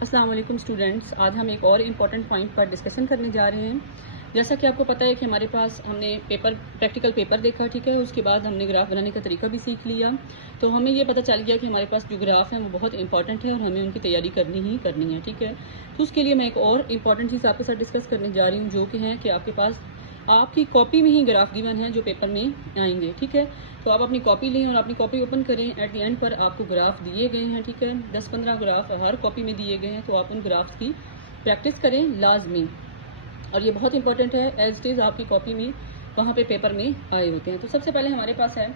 السلام علیکم اسٹوڈنٹس، آج ہم ایک اور امپورٹنٹ پوائنٹ پر ڈسکشن کرنے جا رہے ہیں۔ جیسا کہ آپ کو پتہ ہے کہ ہمارے پاس ہم نے پریکٹیکل پیپر دیکھا، ٹھیک ہے، اس کے بعد ہم نے گراف بنانے کا طریقہ بھی سیکھ لیا، تو ہمیں یہ پتہ چل گیا کہ ہمارے پاس جو گراف ہیں وہ بہت امپورٹنٹ ہے اور ہمیں ان کی تیاری کرنی ہے، ٹھیک ہے۔ تو اس کے لیے میں ایک اور امپورٹنٹ چیز آپ کے ساتھ ڈسکس کرنے جا رہی ہوں، جو کہ ہے کہ آپ کے پاس آپ کی کاپی میں ہی گراف گیون ہیں جو پیپر میں آئیں گے، ٹھیک ہے۔ تو آپ اپنی کاپی لیں اور اپنی کاپی اوپن کریں، ایٹ دی اینڈ پر آپ کو گراف دیے گئے ہیں، ٹھیک ہے، 10-15 گراف ہر کاپی میں دیے گئے ہیں، تو آپ ان گرافس کی پریکٹس کریں لازمی، اور یہ بہت امپورٹنٹ ہے ایز اٹ از آپ کی کاپی میں وہاں پہ پیپر میں آئے ہوتے ہیں۔ تو سب سے پہلے ہمارے پاس ہے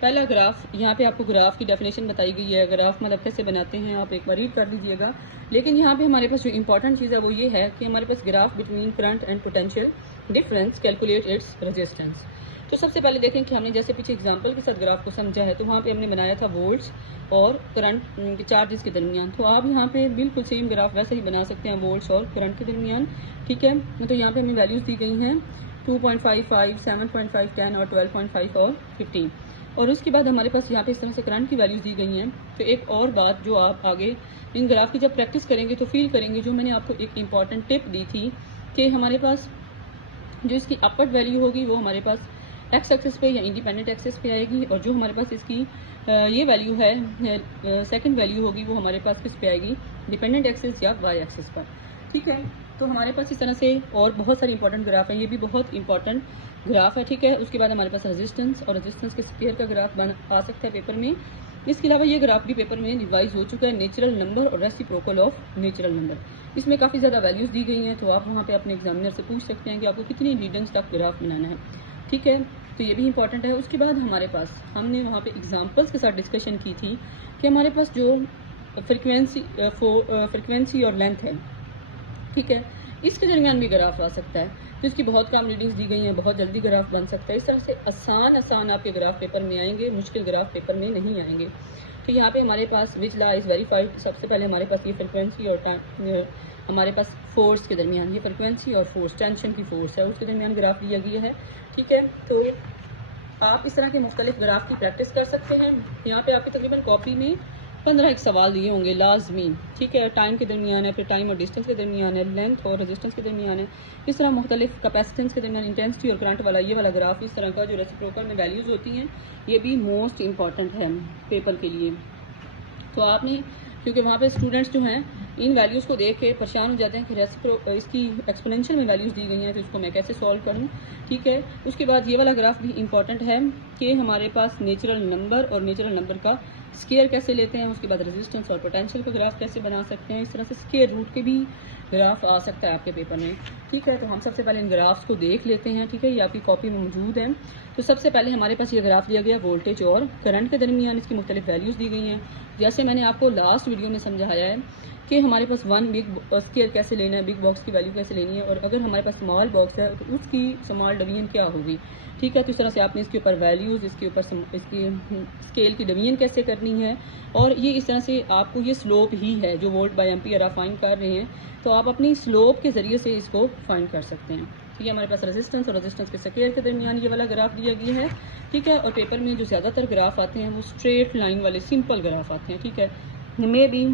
پہلا گراف، یہاں پہ آپ کو گراف کی ڈیفینیشن بتائی گئی ہے، گراف مطلب کیسے بناتے ہیں آپ ایک بار ریڈ کر لیجئے گا۔ لیکن یہاں پہ ہمارے پاس جو امپورٹنٹ چیز ہے وہ یہ ہے کہ ہمارے پاس graph between current and potential difference calculate it's resistance. تو سب سے پہلے دیکھیں کہ ہم نے جیسے پیچھے اگزامپل کے ساتھ گراف کو سمجھا ہے، تو وہاں پہ ہم نے بنایا تھا وولٹس اور کرنٹ چارجز کے درمیان، تو آپ یہاں پہ بالکل سیم گراف ویسے ہی بنا سکتے ہیں وولٹس اور کرنٹ کے درمیان، ٹھیک ہے۔ تو یہاں پہ ہمیں ویلیوز دی گئی ہیں 2.55 7.5 10 اور 12.5 اور 15، اور اس کے بعد ہمارے پاس یہاں پہ اس طرح سے کرنٹ کی ویلیوز دی گئی ہیں۔ تو ایک اور بات جو آپ آگے ان گراف کی جب پریکٹس کریں گے تو فیل کریں گے، جو میں نے آپ کو ایک امپورٹنٹ ٹپ دی تھی کہ ہمارے پاس جو اس کی اپورڈ ویلیو ہوگی وہ ہمارے پاس ایکس ایکسس پہ یا انڈیپینڈنٹ ایکسس پہ آئے گی، اور جو ہمارے پاس اس کی یہ ویلیو ہے سیکنڈ ویلیو ہوگی وہ ہمارے پاس کس پہ آئے گی، ڈیپینڈنٹ ایکسس یا وائی ایکسس پر، ٹھیک ہے۔ تو ہمارے پاس اس طرح سے اور بہت ساری امپورٹنٹ گراف ہیں، یہ بھی بہت امپورٹنٹ گراف ہے، ٹھیک ہے۔ اس کے بعد ہمارے پاس ریزسٹنس اور ریزسٹنس کے اسکوائر کا گراف آ سکتا ہے پیپر میں۔ اس کے علاوہ یہ گراف بھی پیپر میں ریوائز ہو چکا ہے، نیچرل نمبر اور ریسیپروکل آف نیچرل نمبر، اس میں کافی زیادہ ویلیوز دی گئی ہیں، تو آپ وہاں پہ اپنے ایگزامینر سے پوچھ سکتے ہیں کہ آپ کو کتنی ریڈنگس تک گراف بنانا ہے، ٹھیک ہے۔ تو یہ بھی امپورٹنٹ ہے۔ اس کے بعد ہمارے پاس ہم نے وہاں پہ ایگزامپلس کے ساتھ ڈسکشن کی تھی کہ ہمارے پاس جو فریکوینسی اور لینتھ ہے، ٹھیک ہے، اس کے درمیان بھی گراف آ سکتا ہے، تو اس کی بہت کم ریڈنگز دی گئی ہیں، بہت جلدی گراف بن سکتا ہے۔ اس طرح سے آسان آپ کے گراف پیپر میں آئیں گے، مشکل گراف پیپر میں نہیں آئیں گے۔ تو یہاں پہ ہمارے پاس وچ لا از ویریفائڈ، سب سے پہلے ہمارے پاس یہ فریکوینسی اور ہمارے پاس فورس کے درمیان، یہ فریکوینسی اور فورس، ٹینشن کی فورس ہے، اس کے درمیان گراف دیا گیا ہے، ٹھیک ہے۔ تو آپ اس طرح کے مختلف گراف کی پریکٹس کر سکتے ہیں۔ یہاں پہ آپ کی تقریباً کاپی میں 15 ایک سوال دیے ہوں گے لازمی، ٹھیک ہے۔ ٹائم کے درمیان ہے، پھر ٹائم اور ڈسٹینس کے درمیان ہے، لینتھ اور ریزسٹنس کے درمیان ہے، اس طرح مختلف کیپیسٹنس کے درمیان، انٹینسٹی اور کرنٹ والا یہ والا گراف، اس طرح کا جو ریسیپروکل میں ویلیوز ہوتی ہیں، یہ بھی موسٹ امپورٹنٹ ہے پیپر کے لیے۔ تو آپ نے کیونکہ وہاں پہ اسٹوڈنٹس جو ہیں ان ویلیوز کو دیکھ کے پریشان ہو جاتے ہیں کہ اس کی ایکسپونینشیل میں ویلیوز دی گئی ہیں، تو اس کو میں کیسے سولو کروں، ٹھیک ہے۔ اس کے بعد یہ والا گراف بھی امپورٹنٹ ہے کہ ہمارے پاس نیچرل نمبر اور نیچرل نمبر کا اسکیئر کیسے لیتے ہیں، اس کے بعد ریزسٹنس اور پوٹینشیل کا گراف کیسے بنا سکتے ہیں، اس طرح سے اسکیئر روٹ کے بھی گراف آ سکتا ہے آپ کے پیپر میں، ٹھیک ہے۔ تو ہم سب سے پہلے ان گرافس کو دیکھ لیتے ہیں، ٹھیک ہے، یہ آپ کی کاپی میں موجود ہے۔ تو سب سے پہلے ہمارے پاس یہ گراف دیا گیا وولٹیج اور کرنٹ کے درمیان، اس کی مختلف ویلیوز دی گئی ہیں۔ جیسے میں نے آپ کو لاسٹ ویڈیو میں سمجھایا ہے کہ ہمارے پاس ون بگ اسکیئر کیسے لینا ہے، بگ باکس کی ویلیو کیسے لینی ہے، اور اگر ہمارے پاس اسمال باکس ہے تو اس کی اسمال ڈویژن کیا ہوگی، ٹھیک ہے۔ تو اس طرح سے آپ نے اس کے اوپر ویلیوز، اس کے اوپر اس کی اسکیل کی ڈویژن کیسے کرنی ہے، اور یہ اس طرح سے آپ کو یہ سلوپ ہی ہے جو وولٹ بائی ایمپیئر آپ فائنڈ کر رہے ہیں، تو آپ اپنی سلوپ کے ذریعے سے اس کو فائنڈ کر سکتے ہیں، ٹھیک ہے۔ ہمارے پاس ریزسٹنس اور ریزسٹنس کے اسکوائر کے درمیان یہ والا گراف دیا گیا ہے، ٹھیک ہے۔ اور پیپر میں جو زیادہ تر گراف آتے ہیں وہ اسٹریٹ لائن والے سمپل گراف آتے ہیں، ٹھیک ہے۔ ہمیں بھی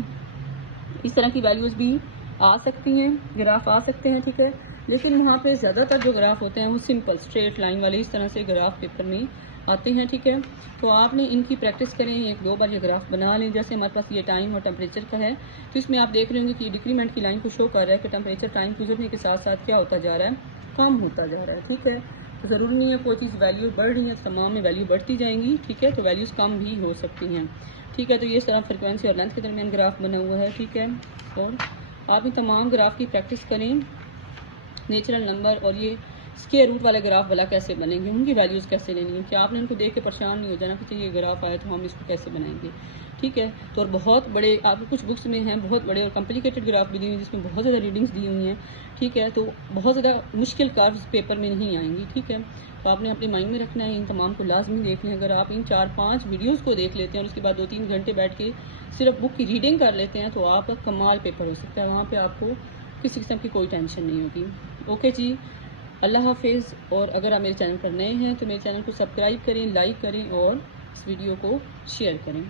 اس طرح کی ویلیوز بھی آ سکتی ہیں، گراف آ سکتے ہیں، ٹھیک ہے، لیکن وہاں پہ زیادہ تر جو گراف ہوتے ہیں وہ سمپل اسٹریٹ لائن والے اس طرح سے گراف پیپر میں آتے ہیں، ٹھیک ہے۔ تو آپ نے ان کی پریکٹس کریں، ایک دو بار یہ گراف بنا لیں۔ جیسے ہمارے پاس یہ ٹائم اور ٹمپریچر کا ہے، تو اس میں آپ دیکھ رہے ہوں گے کہ یہ ڈیکریمنٹ کی لائن کو شو کر رہا ہے کہ ٹمپریچر ٹائم گزرنے کے ساتھ ساتھ کیا ہوتا جا رہا ہے، کم ہوتا جا رہا ہے، ٹھیک ہے۔ ضروری نہیں ہے کوئی چیز ویلیو بڑھ رہی ہے تمام میں ویلیو بڑھتی جائیں گی، ٹھیک ہے، تو ویلیوز کم بھی ہو سکتی ہیں، ٹھیک ہے۔ تو یہ اس طرح فریکوینسی اور لینتھ کے درمیان گراف بنا ہوا ہے، ٹھیک ہے۔ اور آپ ان تمام گراف کی پریکٹس کریں، نیچرل نمبر اور یہ اسکیئر روٹ والے گراف والا کیسے بنیں گے، ان کی ویلیوز کیسے لینی ہے، کہ آپ نے ان کو دیکھ کے پریشان نہیں ہو جانا کہ یہ گراف آئے تو ہم اس کو کیسے بنائیں گے، ٹھیک ہے۔ تو اور بہت بڑے آپ کو کچھ بکس میں ہیں بہت بڑے اور کمپلیکیٹڈ گراف بھی دی ہوئی ہیں جس میں بہت زیادہ ریڈنگس دی ہوئی ہیں، ٹھیک ہے۔ تو بہت زیادہ مشکل کروز پیپر میں نہیں آئیں گی، ٹھیک ہے۔ تو آپ نے اپنے مائنڈ میں رکھنا ہے، ان تمام کو لازمی دیکھ لیں۔ اگر آپ ان 4-5 ویڈیوز کو دیکھ لیتے ہیں اور اس کے بعد 2-3 گھنٹے بیٹھ کے صرف بک کی ریڈنگ کر لیتے ہیں تو آپ کا کمال پیپر ہو سکتا ہے، وہاں پہ آپ کو کسی قسم کی کوئی ٹینشن نہیں ہوگی۔ اوکے جی، اللہ حافظ۔ اور اگر آپ میرے چینل پر نئے ہیں تو میرے چینل کو سبسکرائب کریں، لائک کریں اور اس ویڈیو کو شیئر کریں۔